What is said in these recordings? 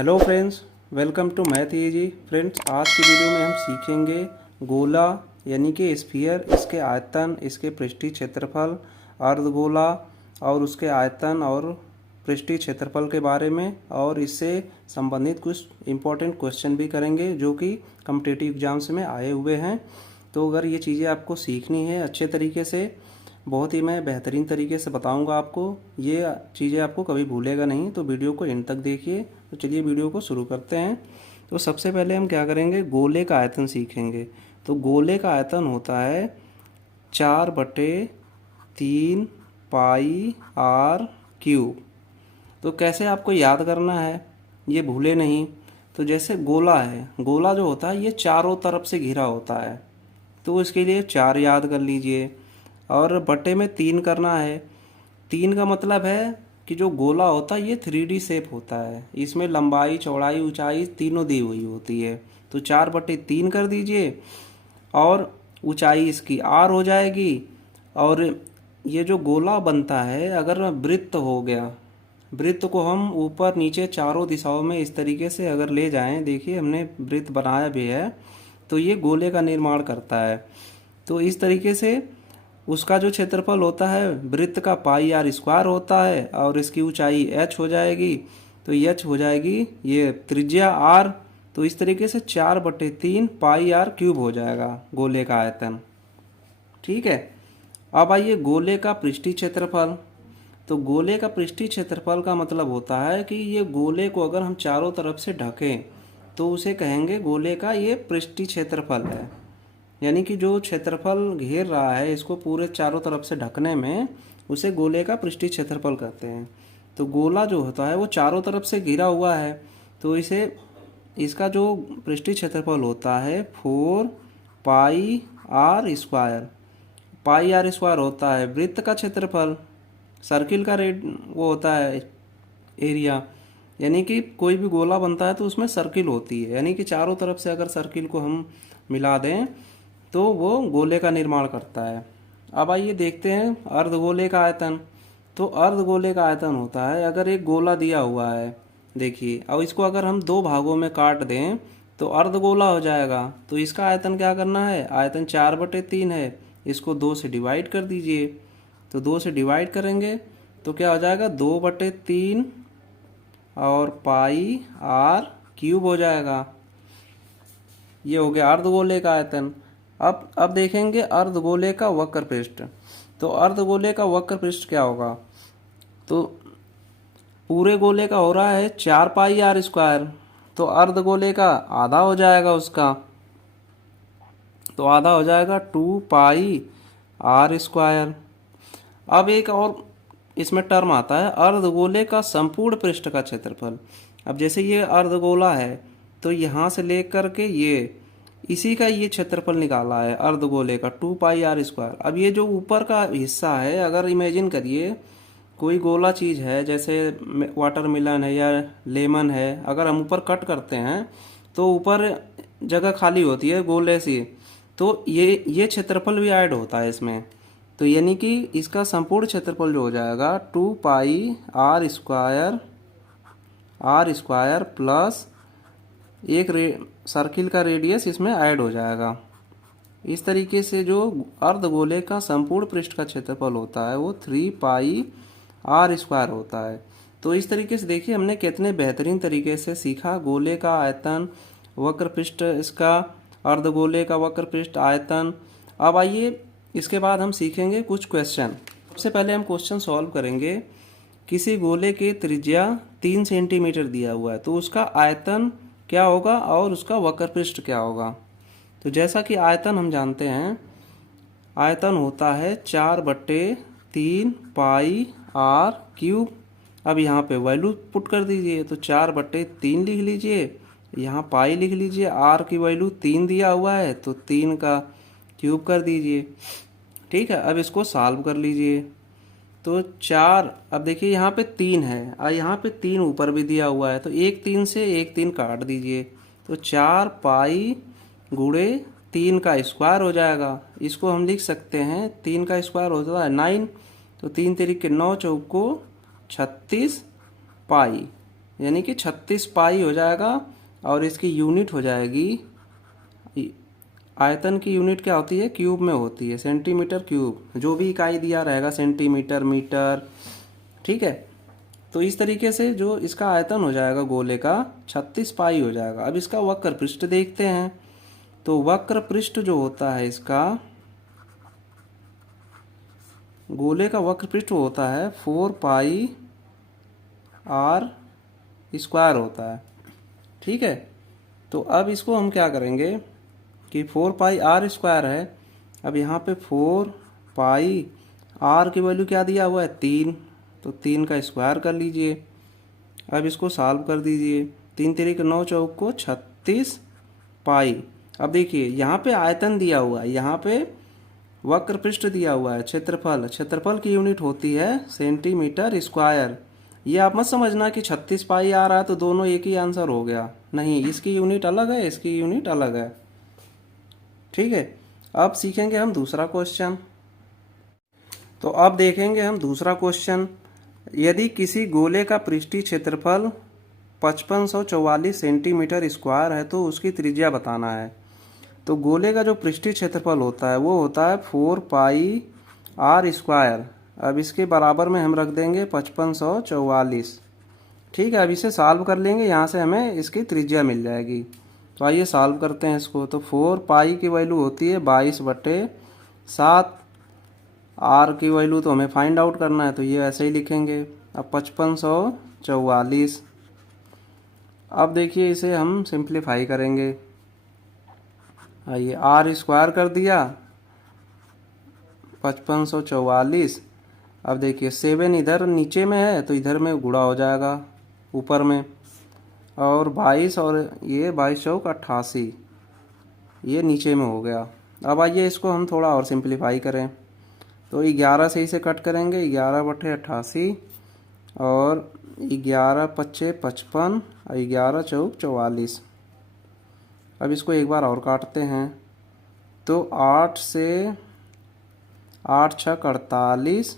Hello friends, welcome to math easy. Friends, आज की video में हम सीखेंगे गोला यानी कि स्फीयर, इसके आयतन, इसके पृष्ठीय क्षेत्रफल, अर्धगोला और उसके आयतन और पृष्ठीय क्षेत्रफल के बारे में, और इससे संबंधित कुछ इम्पोर्टेंट क्वेश्चन भी करेंगे जो कि कॉम्पिटिटिव एग्जाम्स में आए हुए हैं। तो अगर ये चीज़ें आपको सीखनी है अच्छे तरीके से, बहुत ही मैं बेहतरीन तरीके से बताऊंगा आपको, ये चीज़ें आपको कभी भूलेगा नहीं, तो वीडियो को एंड तक देखिए। तो चलिए वीडियो को शुरू करते हैं। तो सबसे पहले हम क्या करेंगे, गोले का आयतन सीखेंगे। तो गोले का आयतन होता है 4/3 पाई आर क्यूब। तो कैसे आपको याद करना है, ये भूले नहीं। तो जैसे गोला है, गोला जो होता है ये चारों तरफ से घिरा होता है, तो इसके लिए 4 याद कर लीजिए। और बटे में 3 करना है। 3 का मतलब है कि जो गोला होता है ये 3D शेप होता है, इसमें लंबाई, चौड़ाई, ऊंचाई तीनों दी हुई होती है। तो 4/3 कर दीजिए, और ऊंचाई इसकी r हो जाएगी। और ये जो गोला बनता है, अगर वृत्त हो गया, वृत्त को हम ऊपर नीचे चारों दिशाओं में इस तरीके से अगर ले जाएं, देखिए हमने वृत्त बनाया भी है, तो ये गोले का निर्माण करता है। तो इस तरीके से उसका जो क्षेत्रफल होता है वृत्त का पाई आर स्क्वायर होता है, और इसकी ऊंचाई h हो जाएगी। तो h हो जाएगी ये त्रिज्या r। तो इस तरीके से 4/3 पाई आर क्यूब हो जाएगा गोले का आयतन। ठीक है। अब आइए गोले का पृष्ठीय क्षेत्रफल। तो गोले का पृष्ठीय क्षेत्रफल का मतलब होता है कि ये गोले को अगर हम चारों तरफ से ढकें तो उसे कहेंगे गोले का ये पृष्ठीय क्षेत्रफल है। यानी कि जो क्षेत्रफल घेर रहा है इसको पूरे चारों तरफ से ढकने में, उसे गोले का पृष्ठीय क्षेत्रफल कहते हैं। तो गोला जो होता है वो चारों तरफ से घिरा हुआ है, तो इसे इसका जो पृष्ठीय क्षेत्रफल होता है 4 pi R square. Pi R square होता है वृत्त का क्षेत्रफल, सर्किल का रेड वो होता है एरिया। यानी कि कोई भी गोला बनता है तो उसमें सर्किल होती है, यानी कि चारों तरफ से अगर सर्किल को हम मिला दें तो वो गोले का निर्माण करता है। अब आइए देखते हैं अर्धगोले का आयतन। तो अर्धगोले का आयतन होता है, अगर एक गोला दिया हुआ है, देखिए, अब इसको अगर हम 2 भागों में काट दें तो अर्धगोला हो जाएगा। तो इसका आयतन क्या करना है, आयतन 4/3 है, इसको 2 से डिवाइड कर दीजिए। तो 2 से डिवाइड करेंगे तो क्या हो जाएगा, 2/3 और पाई आर क्यूब हो जाएगा। ये हो गया अर्धगोले का आयतन। अब देखेंगे अर्धगोले का वक्र पृष्ठ। तो अर्धगोले का वक्र पृष्ठ क्या होगा, तो पूरे गोले का हो रहा है 4 पाई आर स्क्वायर, तो अर्धगोले का आधा हो जाएगा उसका, तो आधा हो जाएगा 2 पाई आर स्क्वायर। अब एक और इसमें टर्म आता है अर्धगोले का संपूर्ण पृष्ठ का क्षेत्रफल। अब जैसे ये अर्धगोला है तो यहाँ से लेकर के ये इसी का ये क्षेत्रफल निकाला है अर्धगोले का 2 पाई आर स्क्वायर। अब ये जो ऊपर का हिस्सा है, अगर इमेजिन करिए कोई गोला चीज़ है, जैसे वाटरमेलन है या लेमन है, अगर हम ऊपर कट करते हैं तो ऊपर जगह खाली होती है गोले सी, तो ये क्षेत्रफल भी ऐड होता है इसमें। तो यानी कि इसका संपूर्ण क्षेत्रफल जो हो जाएगा 2 पाई आर स्क्वायर प्लस एक सर्किल का रेडियस इसमें ऐड हो जाएगा। इस तरीके से जो अर्धगोले का संपूर्ण पृष्ठ का क्षेत्रफल होता है वो 3 पाई आर स्क्वायर होता है। तो इस तरीके से देखिए हमने कितने बेहतरीन तरीके से सीखा गोले का आयतन, वक्र पृष्ठ इसका, अर्धगोले का वक्र पृष्ठ, आयतन। अब आइए इसके बाद हम सीखेंगे कुछ क्वेश्चन। सबसे पहले हम क्वेश्चन सॉल्व करेंगे। किसी गोले की त्रिज्या 3 सेंटीमीटर दिया हुआ है, तो उसका आयतन क्या होगा और उसका वक्र पृष्ठ क्या होगा। तो जैसा कि आयतन हम जानते हैं, आयतन होता है 4/3 पाई आर क्यूब। अब यहाँ पे वैल्यू पुट कर दीजिए, तो 4/3 लिख लीजिए, यहाँ पाई लिख लीजिए, आर की वैल्यू 3 दिया हुआ है तो 3 का क्यूब कर दीजिए। ठीक है, अब इसको सॉल्व कर लीजिए। तो 4, अब देखिए यहाँ पे 3 है और यहाँ पे 3 ऊपर भी दिया हुआ है, तो एक 3 से एक 3 काट दीजिए, तो 4 पाई गुणे 3 का स्क्वायर हो जाएगा। इसको हम लिख सकते हैं 3 का स्क्वायर होता है 9, तो 3 तिरिक 9 चौको 36 पाई, यानी कि 36 पाई हो जाएगा। और इसकी यूनिट हो जाएगी, आयतन की यूनिट क्या होती है, क्यूब में होती है, सेंटीमीटर क्यूब। जो भी इकाई दिया रहेगा, सेंटीमीटर, मीटर, ठीक है। तो इस तरीके से जो इसका आयतन हो जाएगा गोले का 36 पाई हो जाएगा। अब इसका वक्र पृष्ठ देखते हैं। तो वक्र पृष्ठ जो होता है इसका, गोले का वक्र पृष्ठ होता है 4 पाई आर स्क्वायर होता है, ठीक है। तो अब इसको हम क्या करेंगे कि 4 पाई आर स्क्वायर है। अब यहाँ पे 4 पाई आर की वैल्यू क्या दिया हुआ है, 3, तो 3 का स्क्वायर कर लीजिए। अब इसको सॉल्व कर दीजिए। 3 तिरिक 9 चौक को 36 पाई। अब देखिए यहाँ पे आयतन दिया हुआ है, यहाँ पे वक्र पृष्ठ दिया हुआ है, क्षेत्रफल, क्षेत्रफल की यूनिट होती है सेंटीमीटर स्क्वायर। ये आप मत समझना कि 36 पाई आ रहा है तो दोनों एक ही आंसर हो गया, नहीं, इसकी यूनिट अलग है, इसकी यूनिट अलग है, ठीक है। अब सीखेंगे हम दूसरा क्वेश्चन। तो अब देखेंगे हम दूसरा क्वेश्चन। यदि किसी गोले का पृष्ठीय क्षेत्रफल 5544 सेंटीमीटर स्क्वायर है तो उसकी त्रिज्या बताना है। तो गोले का जो पृष्ठीय क्षेत्रफल होता है वो होता है 4 पाई आर स्क्वायर। अब इसके बराबर में हम रख देंगे 5544, ठीक है। अब इसे सॉल्व कर लेंगे, यहाँ से हमें इसकी त्रिज्या मिल जाएगी। तो आइए सॉल्व करते हैं इसको। तो 4 पाई की वैल्यू होती है 22/7। आर की वैल्यू तो हमें फाइंड आउट करना है, तो ये ऐसे ही लिखेंगे। अब 5544। अब देखिए इसे हम सिंप्लीफाई करेंगे। आइए, आर स्क्वायर कर दिया 5544। अब देखिए 7 इधर नीचे में है तो इधर में गुणा हो जाएगा ऊपर में, और 22 और ये 22 चौक 88, ये नीचे में हो गया। अब आइए इसको हम थोड़ा और सिंप्लीफाई करें। तो 11 से इसे कट करेंगे, 11/88 और 11×5 = 55 और 11 चौक 44। अब इसको एक बार और काटते हैं। तो 8 से 8 छक 48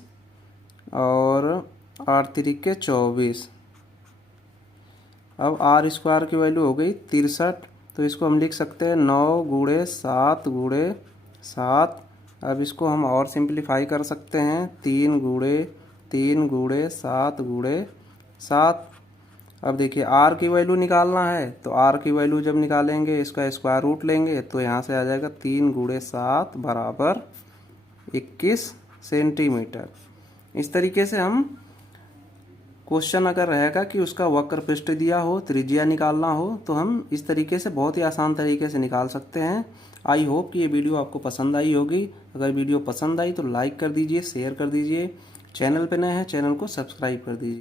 और 8 तिरिके 24। अब आर स्क्वायर की वैल्यू हो गई 63। तो इसको हम लिख सकते हैं 9 × 7 × 7। अब इसको हम और सिंप्लीफाई कर सकते हैं, 3 × 3 × 7 × 7। अब देखिए आर की वैल्यू निकालना है, तो आर की वैल्यू जब निकालेंगे इसका स्क्वायर रूट लेंगे, तो यहाँ से आ जाएगा 3 × 7 = 21 सेंटीमीटर। इस तरीके से हम क्वेश्चन अगर रहेगा कि उसका वक्र पृष्ठ दिया हो, त्रिज्या निकालना हो, तो हम इस तरीके से बहुत ही आसान तरीके से निकाल सकते हैं। आई होप कि ये वीडियो आपको पसंद आई होगी। अगर वीडियो पसंद आई तो लाइक कर दीजिए, शेयर कर दीजिए। चैनल पे नए हैं, चैनल को सब्सक्राइब कर दीजिए।